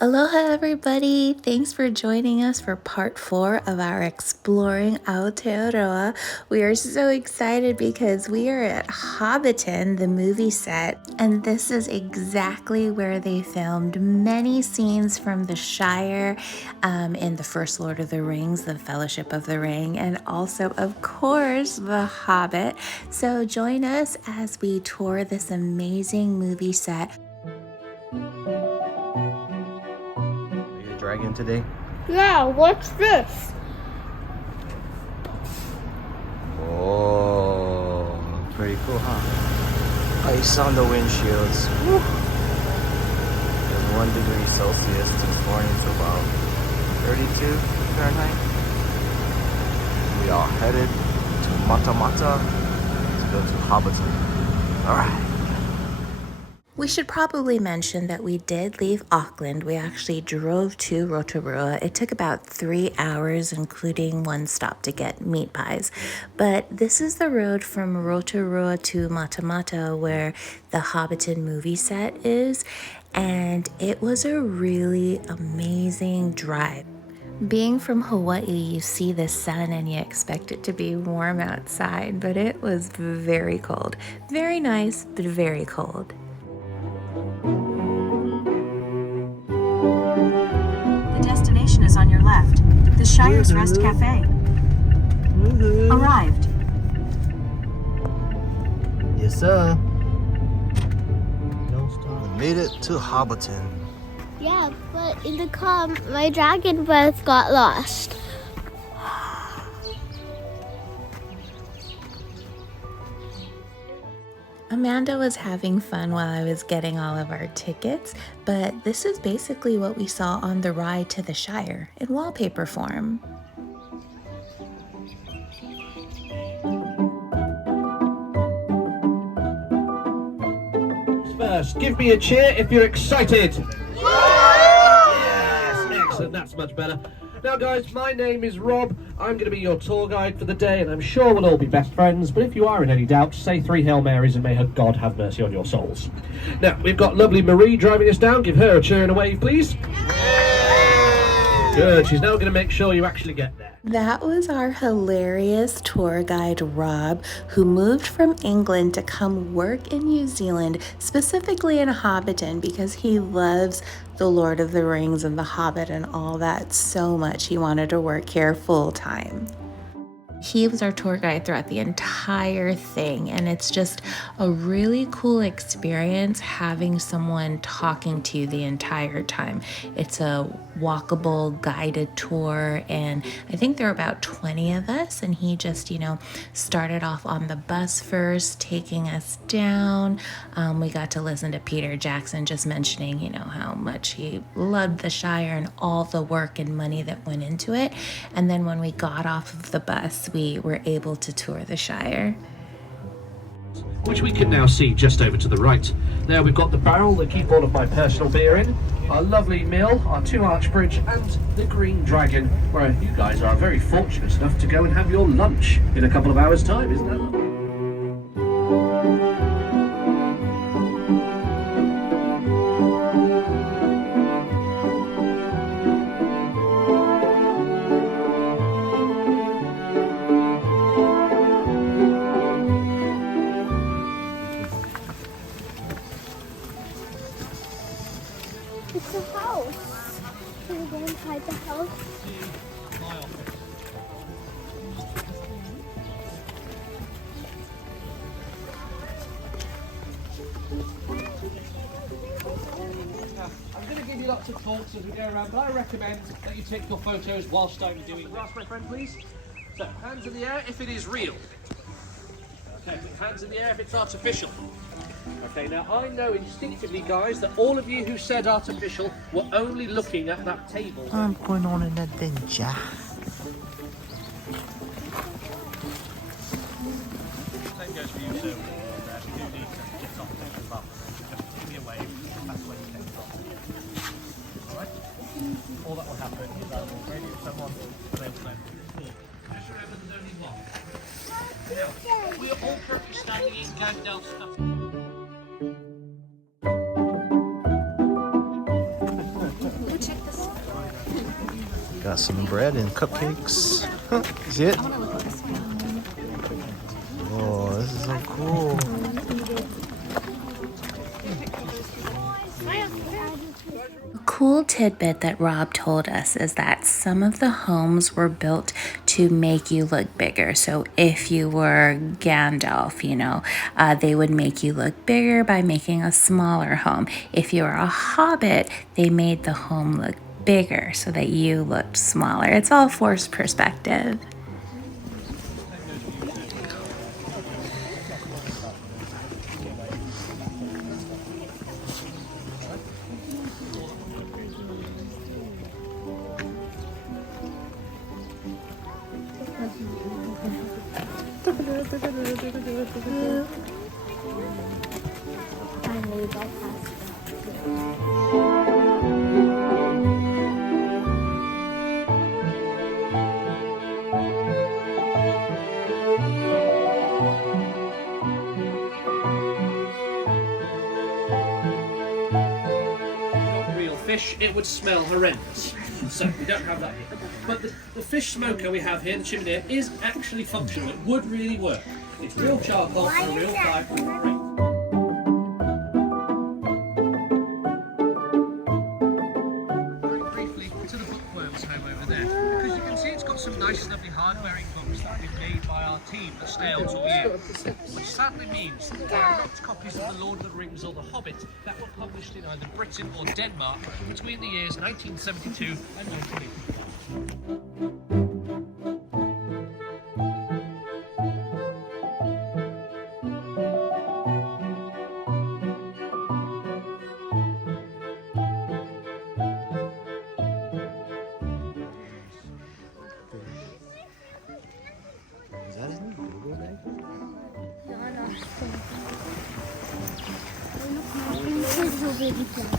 Aloha everybody! Thanks for joining us for part 4 of our Exploring Aotearoa. We are so excited because we are at Hobbiton, the movie set, and this is exactly where they filmed many scenes from the Shire in the first Lord of the Rings, the Fellowship of the Ring, and also, of course, The Hobbit. So join us as we tour this amazing movie set. Dragon today? Yeah, what's this? Oh, pretty cool, huh? Ice on the windshields. Woo. There's 1 degree Celsius this morning, so about 32 Fahrenheit. We are headed to Mata to go to Hobbiton. Alright. We should probably mention that we did leave Auckland. We actually drove to Rotorua. It took about 3 hours, including 1 stop to get meat pies. But this is the road from Rotorua to Mata where the Hobbiton movie set is. And it was a really amazing drive. Being from Hawaii, you see the sun and you expect it to be warm outside, but it was very cold. Very nice, but very cold. The destination is on your left. The Shire's Rest Cafe. Arrived. Yes, sir. We made it to Hobbiton. Yeah, but in the car, my dragon breath got lost. Amanda was having fun while I was getting all of our tickets, but this is basically what we saw on the ride to the Shire in wallpaper form. First, give me a cheer if you're excited. Yes, excellent, that's much better. Now guys, my name is Rob. I'm going to be your tour guide for the day, and I'm sure we'll all be best friends, but if you are in any doubt, say 3 Hail Marys and may her God have mercy on your souls. Now, we've got lovely Marie driving us down. Give her a cheer and a wave, please. Good, she's now going to make sure you actually get there. That was our hilarious tour guide, Rob, who moved from England to come work in New Zealand, specifically in Hobbiton, because he loves The Lord of the Rings and The Hobbit and all that so much. He wanted to work here full time. He was our tour guide throughout the entire thing, and it's just a really cool experience having someone talking to you the entire time. It's a walkable guided tour, and I think there are about 20 of us, and he just, started off on the bus first, taking us down. We got to listen to Peter Jackson just mentioning, how much he loved the Shire and all the work and money that went into it. And then when we got off of the bus, we were able to tour the Shire. Which we can now see just over to the right. There we've got the barrel that keep all of my personal beer in, our lovely mill, our 2-arch bridge, and the Green Dragon, where you guys are very fortunate enough to go and have your lunch in a couple of hours' time, isn't that lovely? It's a house. Can we go inside the house? I'm going to give you lots of thoughts as we go around, but I recommend that you take your photos whilst I'm doing this. My friend, please. So, hands in the air if it is real. Okay, hands in the air if it's artificial. Okay, now I know instinctively, guys, that all of you who said artificial were only looking at that table. I'm going on an adventure. Same goes for you, so if you do need to get off there as well, just give me a wave, that's where you came from. Alright? All that will happen is I will radio someone, and they'll say, Just remember there's only one. Now, we are all currently standing in Gandalf's stuff. Got some bread and cupcakes. See it? Oh, this is so cool. A cool tidbit that Rob told us is that some of the homes were built to make you look bigger. So if you were Gandalf, they would make you look bigger by making a smaller home. If you were a hobbit, they made the home look bigger so that you looked smaller. It's all forced perspective. Finally, got past. Real fish, it would smell horrendous. So we don't have that here. But the fish smoker we have here, the chimney, is actually functional. It would really work. It's real charcoal and a real fire. Very briefly to the bookworm's home over there, because you can see it's got some nice, lovely hard-wearing books that have been made by our team that stay out all year. Which sadly means that there are not copies of The Lord of the Rings or The Hobbit that were published in either Britain or Denmark between the years 1972 and 1985. Kids will be playing.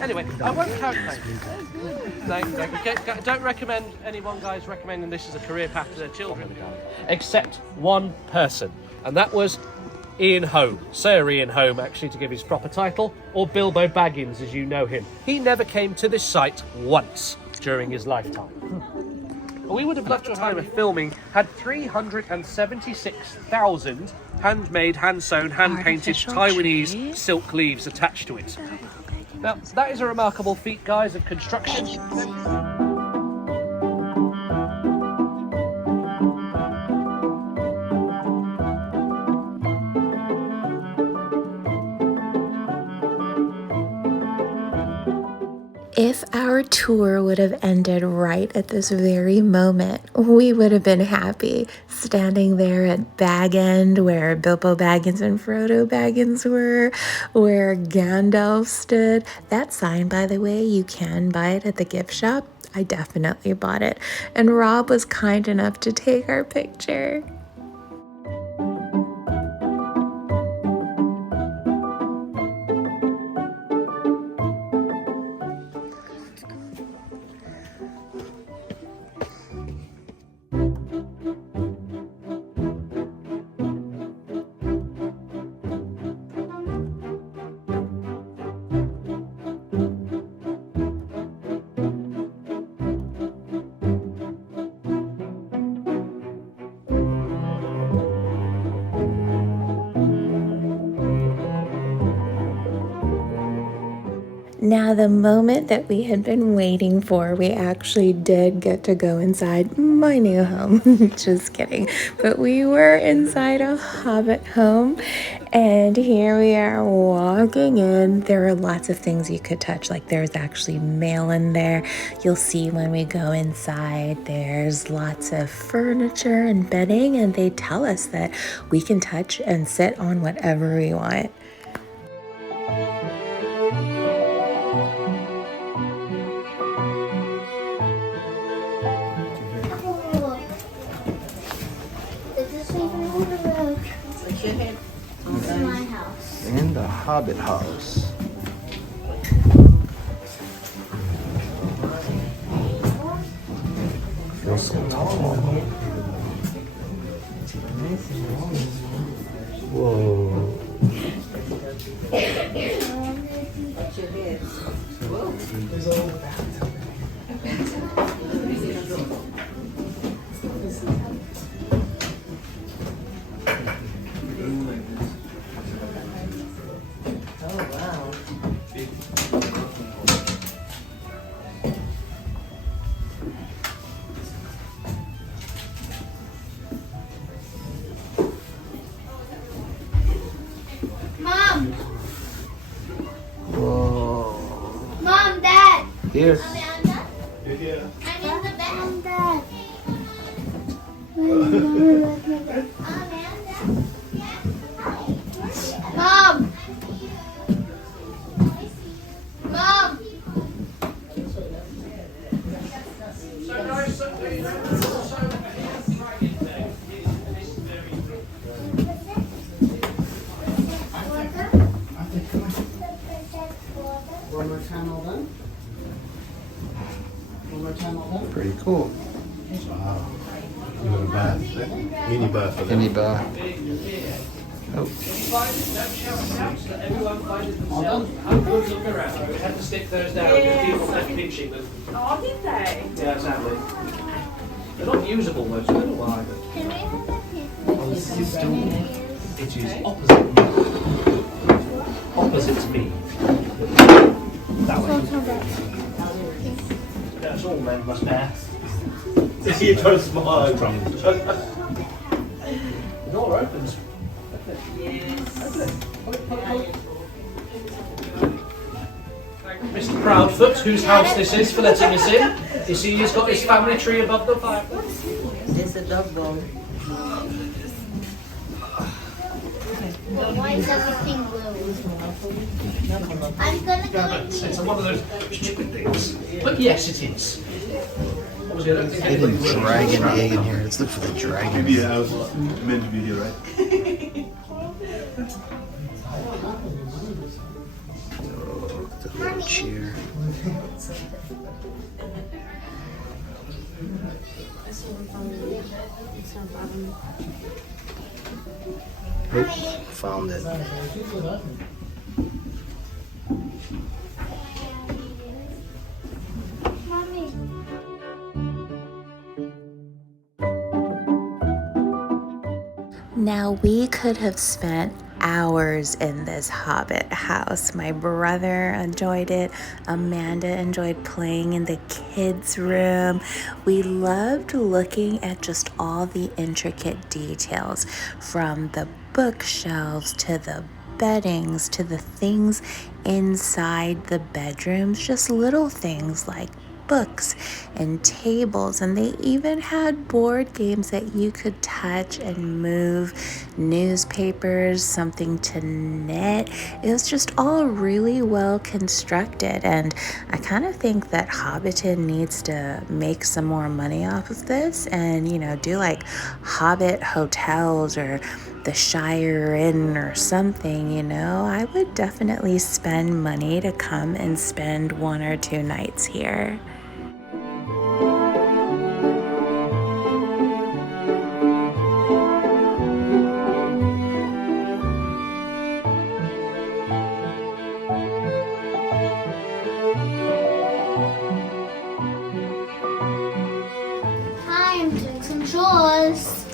Anyway, I won't carry on. Don't recommend anyone, guys, recommending this as a career path to their children, except one person, and that was Ian Holm, Sir Ian Holm, actually, to give his proper title, or Bilbo Baggins, as you know him. He never came to this site once during his lifetime. We would have loved to have time of filming had 376,000 handmade, hand-sewn, hand-painted Taiwanese silk leaves attached to it. Now, that is a remarkable feat, guys, of construction. If our tour would have ended right at this very moment, we would have been happy. Standing there at Bag End, where Bilbo Baggins and Frodo Baggins were, where Gandalf stood. That sign, by the way, you can buy it at the gift shop. I definitely bought it. And Rob was kind enough to take our picture. Now, the moment that we had been waiting for, we actually did get to go inside my new home. Just kidding. But we were inside a Hobbit home, and here we are walking in. There are lots of things you could touch, like there's actually mail in there. You'll see when we go inside, there's lots of furniture and bedding, and they tell us that we can touch and sit on whatever we want. This is my house. In the Hobbit house. Feels so tall. Whoa. Mom! Whoa. Mom, Dad! Here. Amanda? I'm in the bed. Mom! Mom! One more time, all done. One more time, all done. Pretty cool. Wow. You have a bath, mini bath for them. Mini bath. Oh. Everyone finds themselves. Have a good look around. We had to stick those down because people kept pinching them. Oh, did they? Yeah, exactly. They're not usable though, so I don't know why. Can we have a Well, this is still, it is opposite to me. That way. That's all men must bear. You don't smile. The door opens. Mr. Proudfoot, whose house this is, for letting us in. You see, he's got his family tree above the fireplace. It's a double. Why is everything blue? I'm gonna go in here. It's one of those stupid things. But yes, it is. Obviously, I don't think Hidden anybody would. dragon egg in here. Let's look for the dragon. Maybe I was meant to be here, right? Oh, the little chair. Nope, found it. Mommy. Now, we could have spent hours in this Hobbit house. My brother enjoyed it. Amanda enjoyed playing in the kids' room. We loved looking at just all the intricate details, from the bookshelves to the beddings to the things inside the bedrooms, just little things like books and tables, and they even had board games that you could touch and move, newspapers, something to knit. It was just all really well constructed, and I kind of think that Hobbiton needs to make some more money off of this and, you know, do like Hobbit hotels or the Shire Inn or something, you know. I would definitely spend money to come and spend 1 or 2 nights here. Hi, I'm doing some chores.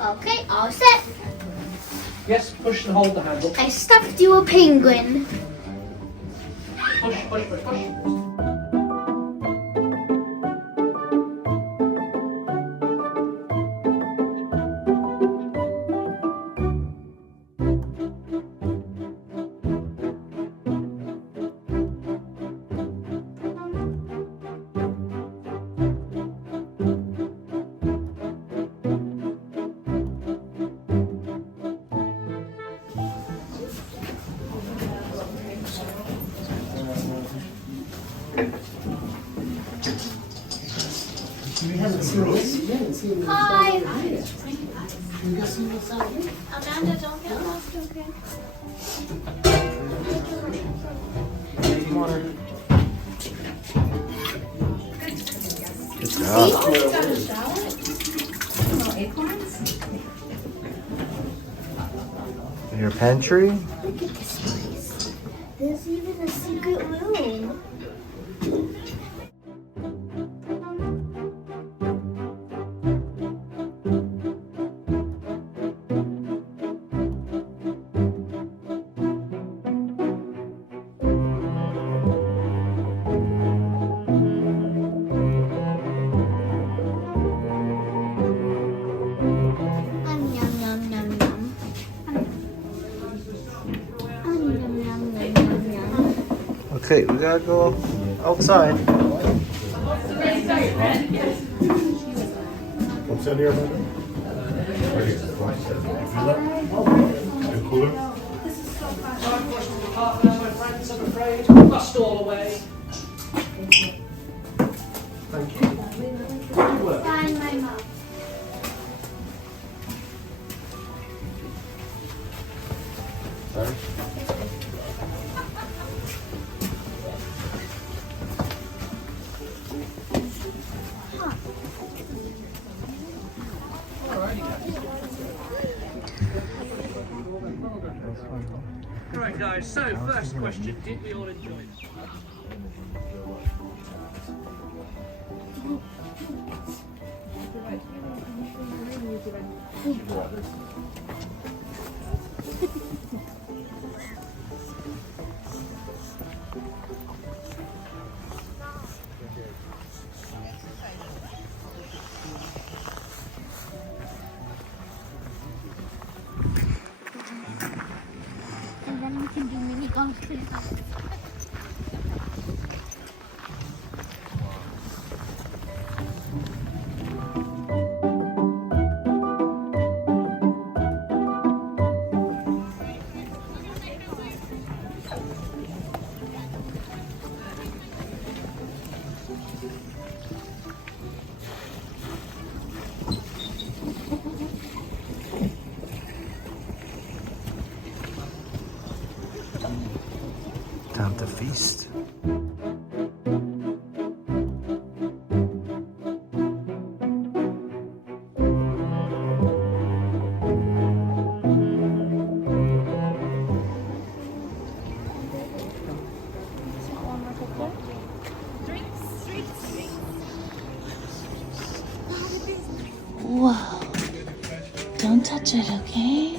Okay, all set. Yes, push and hold the handle. I stuffed you a penguin. Push, push, push, push. Hi. Amanda, don't get lost, okay? Good job. Your pantry? Look at this place. There's even a secret room. Okay, we gotta go outside. What's in here, brother? And cooler? Time for us to depart now, my friends, I'm afraid. We must all away. Thank you. Good work. Find my mom. Sorry? Alright guys, so first question, did we all enjoy it? And then we can do mini golf together. Time to feast. Whoa. Don't touch it, okay?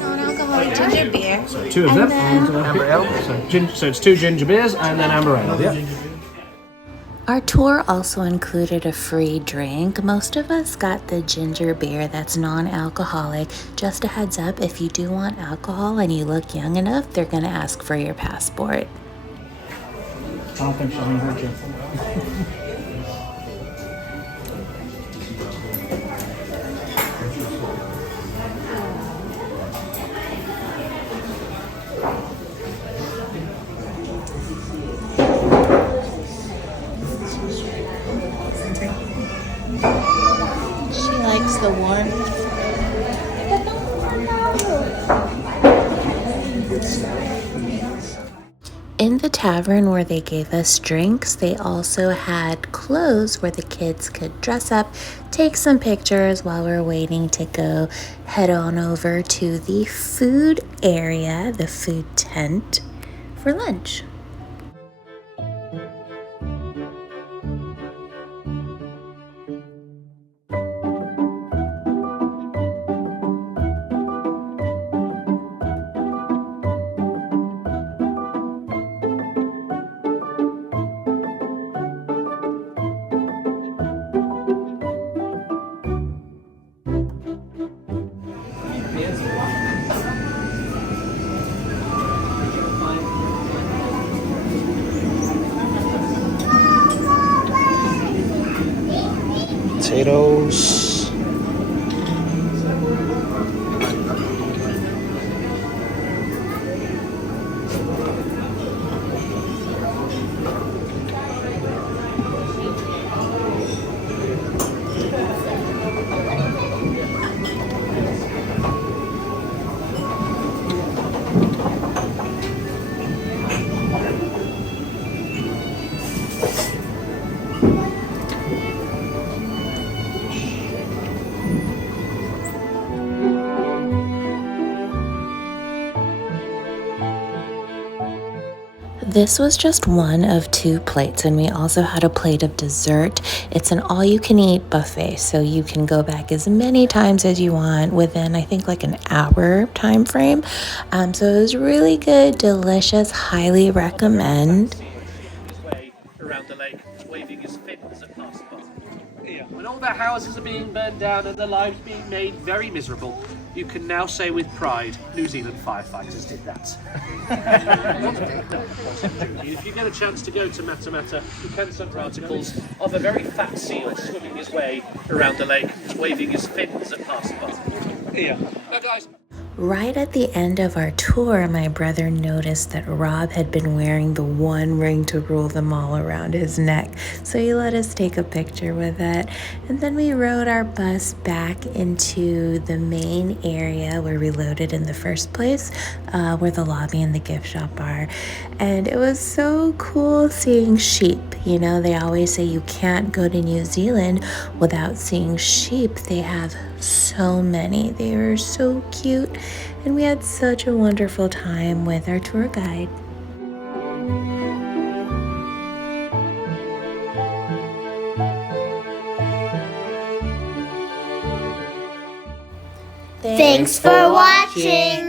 Non-alcoholic ginger beer. So 2 of them. Amber ale? So it's 2 ginger beers and then amber ale. Yeah. Our tour also included a free drink. Most of us got the ginger beer that's non-alcoholic. Just a heads up, if you do want alcohol and you look young enough, they're gonna ask for your passport. I don't think she's gonna hurt you. She likes the warmth. In the tavern where they gave us drinks, they also had clothes where the kids could dress up, take some pictures while we're waiting to go head on over to the food area, the food tent, for lunch. photos. This was just one of 2 plates, and we also had a plate of dessert. It's an all-you-can-eat buffet, so you can go back as many times as you want within, I think, like an hour time frame. So it was really good, delicious, highly recommend. His way around the lake, waving his fins at passers-by. When all their houses are being burned down and their lives being made very miserable, you can now say with pride, New Zealand firefighters did that. If you get a chance to go to Matamata, you can send articles of a very fat seal swimming his way around the lake, waving his fins at passers-by. Now guys, Right at the end of our tour, my brother noticed that Rob had been wearing the one ring to rule them all around his neck, so he let us take a picture with it. And then we rode our bus back into the main area where we loaded in the first place, where the lobby and the gift shop are. And it was so cool seeing sheep. You know, they always say you can't go to New Zealand without seeing sheep. They have so many. They were so cute, and we had such a wonderful time with our tour guide. Thanks for watching.